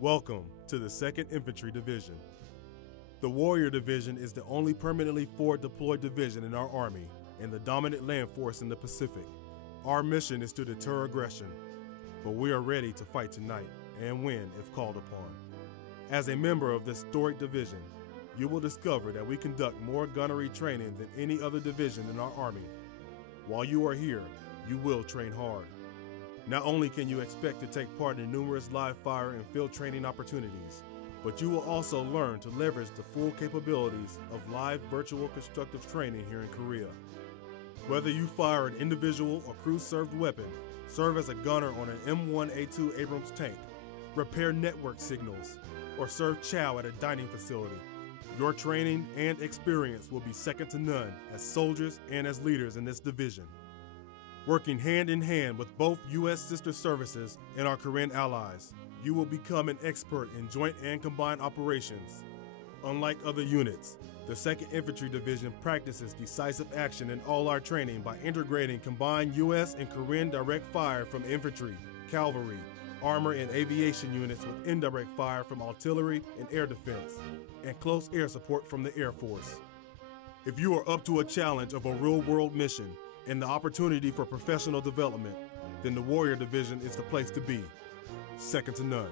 Welcome to the 2nd Infantry Division. The Warrior Division is the only permanently forward deployed division in our Army and the dominant land force in the Pacific. Our mission is to deter aggression, but we are ready to fight tonight and win if called upon. As a member of this historic division, you will discover that we conduct more gunnery training than any other division in our Army. While you are here, you will train hard. Not only can you expect to take part in numerous live fire and field training opportunities, but you will also learn to leverage the full capabilities of live virtual constructive training here in Korea. Whether you fire an individual or crew-served weapon, serve as a gunner on an M1A2 Abrams tank, repair network signals, or serve chow at a dining facility, your training and experience will be second to none as soldiers and as leaders in this division. Working hand in hand with both U.S. sister services and our Korean allies, you will become an expert in joint and combined operations. Unlike other units, the 2nd Infantry Division practices decisive action in all our training by integrating combined U.S. and Korean direct fire from infantry, cavalry, armor and aviation units with indirect fire from artillery and air defense, and close air support from the Air Force. If you are up to a challenge of a real-world mission and the opportunity for professional development, then the Warrior Division is the place to be. Second to none.